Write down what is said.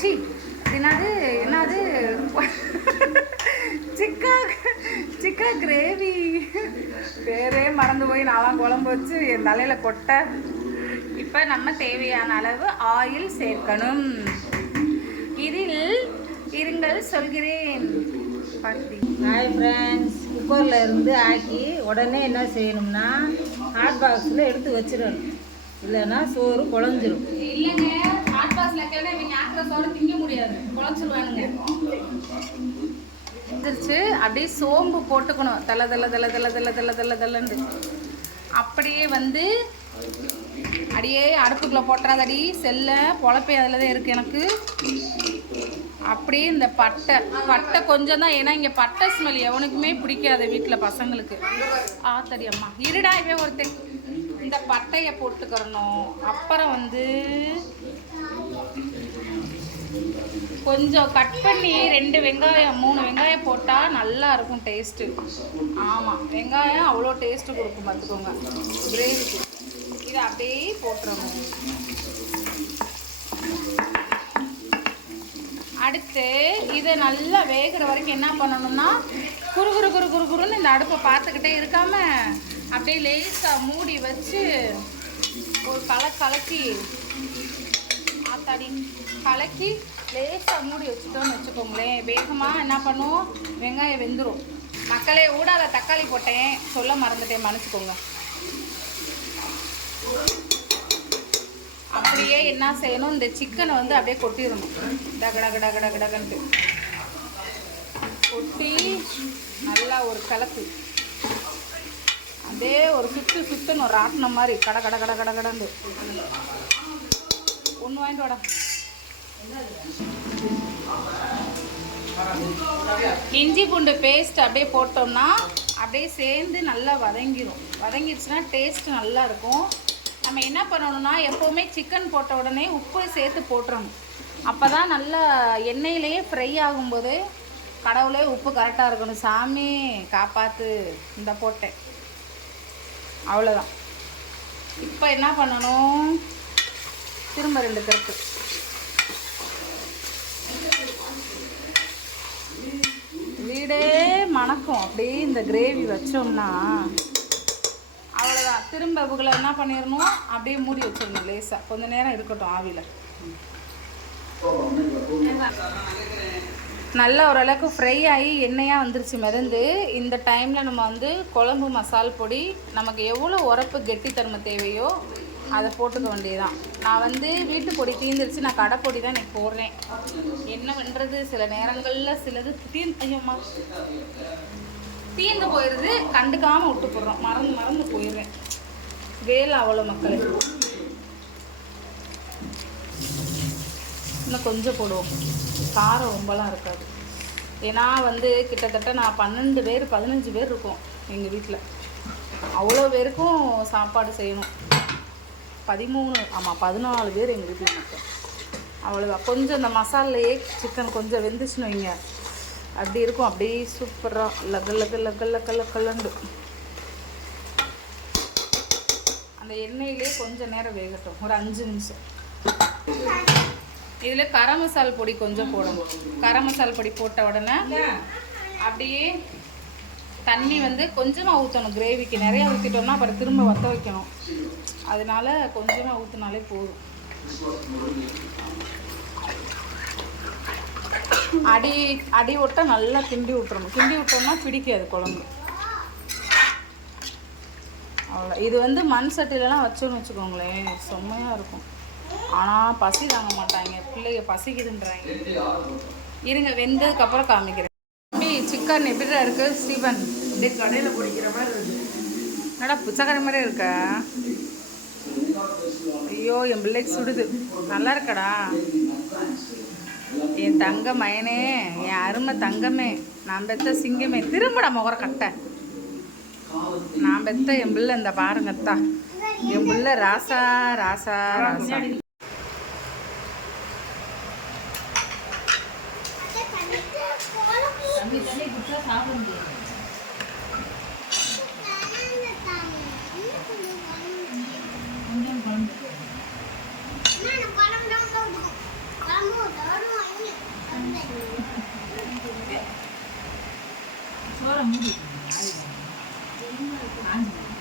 C என்னது என்னது? Chicken chicken gravy. பேரே மறந்து போய் நாலாம் குழம்பு வச்சு என் தலையில் கொட்ட. இப்போ நம்ம தேவையான அளவு ஆயில் சேர்க்கணும். இதில் இருங்கள் சொல்கிறேன். ஹாய் ஃப்ரெண்ட்ஸ் குக்கரில் இருந்து ஆக்கி உடனே என்ன செய்யணும்னா ஹாட் பாக்ஸில் எடுத்து வச்சிடணும். இல்லைன்னா சோறு குழஞ்சிரும் இல்லைங்க ஹாட் பாக்ஸில் கேட்டால் திங்க முடியாது. குழச்சிருவானுங்க வந்துருச்சு அப்படியே சோம்பு போட்டுக்கணும். தலை தலை தலை தலை தலை தலை தலை தலைன்னு. அப்படியே வந்து அடியே அடுப்புக்குள்ளே போட்டுறாதடி. செல்ல பொழப்பே அதில் தான் இருக்குது எனக்கு. அப்படியே இந்த பட்டை. பட்டை கொஞ்சம் தான் ஏன்னா இங்கே பட்டை ஸ்மெல் எவனுக்குமே பிடிக்காது வீட்டில் பசங்களுக்கு. ஆத்தடி அம்மா. இருடா இவன் ஒருத்தன். இந்த பட்டையை போட்டுக்கிறணும். அப்புறம் வந்து கொஞ்சம் கட் பண்ணி ரெண்டு வெங்காயம் மூணு வெங்காயம் போட்டால் நல்லா இருக்கும் டேஸ்ட்டு ஆமாம் வெங்காயம் அவ்வளோ டேஸ்ட்டு கொடுக்கும் பார்த்துக்கோங்க கிரேவிக்கு இதை அப்படியே போட்டுருவோம் அடுத்து இதை நல்லா வேகிற வரைக்கும் என்ன பண்ணணும்னா குறு குறு குறு குறு குருன்னு இந்த அடுப்பை பார்த்துக்கிட்டே இருக்காமல் அப்படியே லேசாக மூடி வச்சு ஒரு கலை கலக்கி ஆத்தாடி கலக்கி லேசாக மூடி வச்சுட்டோம்னு வச்சுக்கோங்களேன். வேகமாக என்ன பண்ணுவோம்? வெங்காயம் வெந்துடும் மக்களே ஊடால தக்காளி போட்டேன். சொல்ல மறந்துட்டேன் மன்னிச்சுக்கோங்க. அப்படியே என்ன செய்யணும்? இந்த சிக்கனை வந்து அப்படியே கொட்டிடணும். டக டக டக டக டகன்ட்டு. கொட்டி நல்லா ஒரு கலக்கு அப்படியே ஒரு சுத்து சுத்தணும் ஒரு ஆட்டின மாதிரி. கட கட கட கட கடந்து ஒன்று வாங்கிட்டு வாடா. இஞ்சி பூண்டு பேஸ்ட் அப்படியே போட்டோம்னா அப்படியே சேர்ந்து நல்லா வதங்கிடும் வதங்கிடுச்சுன்னா டேஸ்ட் நல்லா இருக்கும். நம்ம என்ன பண்ணணும்னா எப்போவுமே சிக்கன் போட்ட உடனே உப்பு சேர்த்து போட்டுறணும். அப்போ தான் நல்லா எண்ணெயிலேயே ஃப்ரை ஆகும்போது கடவுளே உப்பு கரெக்டாக இருக்கணும். சாமி காப்பாற்று இந்த போட்டேன். அவ்வளோதான் இப்போ என்ன பண்ணணும்? திரும்ப ரெண்டு கருத்து வீடே மணக்கும் அப்படியே இந்த கிரேவி வச்சோம்னா அவ்வளோதான் திரும்ப இவங்களை என்ன பண்ணிடணும் அப்படியே மூடி வச்சிடணும் லேசாக கொஞ்சம் நேரம் இருக்கட்டும் ஆவியில். நல்ல ஓரளவுக்கு ஃப்ரை ஆகி எண்ணெயாக வந்துருச்சு மிதந்து. இந்த டைமில் நம்ம வந்து குழம்பு மசால் பொடி நமக்கு எவ்வளோ உரப்பு கெட்டித்தன்மை தேவையோ அதை போட்டுக்க வேண்டியதுதான். நான் வந்து வீட்டு பொடி தீந்துருச்சு நான் கடை பொடி தான் எனக்கு போடுறேன். என்ன பண்ணுறது சில நேரங்களில் சிலது தீர்ந்து ஐயோம்மா. தீர்ந்து போயிடுது கண்டுக்காமல் விட்டு போடுறோம் மறந்து மறந்து போயிடுறேன். வேலை அவ்வளோ மக்கள். இன்னும் கொஞ்சம் போடுவோம். காரம் ரொம்பலாம் இருக்காது. ஏன்னா வந்து கிட்டத்தட்ட நான் பன்னெண்டு பேர் பதினஞ்சு பேர் இருக்கோம் எங்கள் வீட்டில் அவ்வளோ பேருக்கும் சாப்பாடு செய்யணும். பதிமூணு ஆமாம் பதினாலு பேர் எங்கள் வீட்டில் மட்டும் அவ்வளோதான் கொஞ்சம் இந்த மசாலையே சிக்கன் கொஞ்சம் வெந்துச்சுன்னு வைங்க. அப்படி இருக்கும். அப்படியே சூப்பராக லக லக லக லக லக்கலண்டு அந்த எண்ணெயிலே கொஞ்சம் நேரம் வேகட்டும். ஒரு அஞ்சு நிமிஷம். இதில் கரம் மசால் பொடி கொஞ்சம் போடணும். கரம் மசால் பொடி போட்ட உடனே அப்படியே தண்ணி வந்து கொஞ்சமாக ஊற்றணும் கிரேவிக்கு நிறையா ஊற்றிட்டோம்னா அப்புறம் திரும்ப வத்த வைக்கணும். அதனால கொஞ்சமாக ஊற்றினாலே போதும். அடி அடி ஒட்ட நல்லா கிண்டி விட்டுறணும் கிண்டி விட்டோம்னா பிடிக்காது குழம்பு. அவ்வளோ இது வந்து மண் சட்டிலலாம் வச்சோன்னு வச்சுக்கோங்களேன். செம்மையாக இருக்கும். ஆனால் பசி தாங்க மாட்டாங்க. பிள்ளைங்க பசிக்குதுன்றாங்க. இருங்க வெந்ததுக்கப்புறம் காமிக்கிறேன். எப்படி சிக்கன் எப்படிடா இருக்கு? ஸ்டீவன் அப்படியே கடையில் பிடிக்கிற மாதிரி இருக்கு. என்னடா புச்சக்கரை மாதிரி இருக்க? ஐயோ என் பிள்ளைக்கு சுடுது. நல்லா இருக்கடா. என் தங்க மயனே என் அருமை தங்கமே நான் பெத்த சிங்கமே திரும்படா முகர கட்டை. நான் பெத்த என் பிள்ளை இந்த பாருங்கத்தா என் பிள்ளை ராசா ராசா ராசா. சாப்பிட முடியாது. 你这个哪里的？你这个哪里？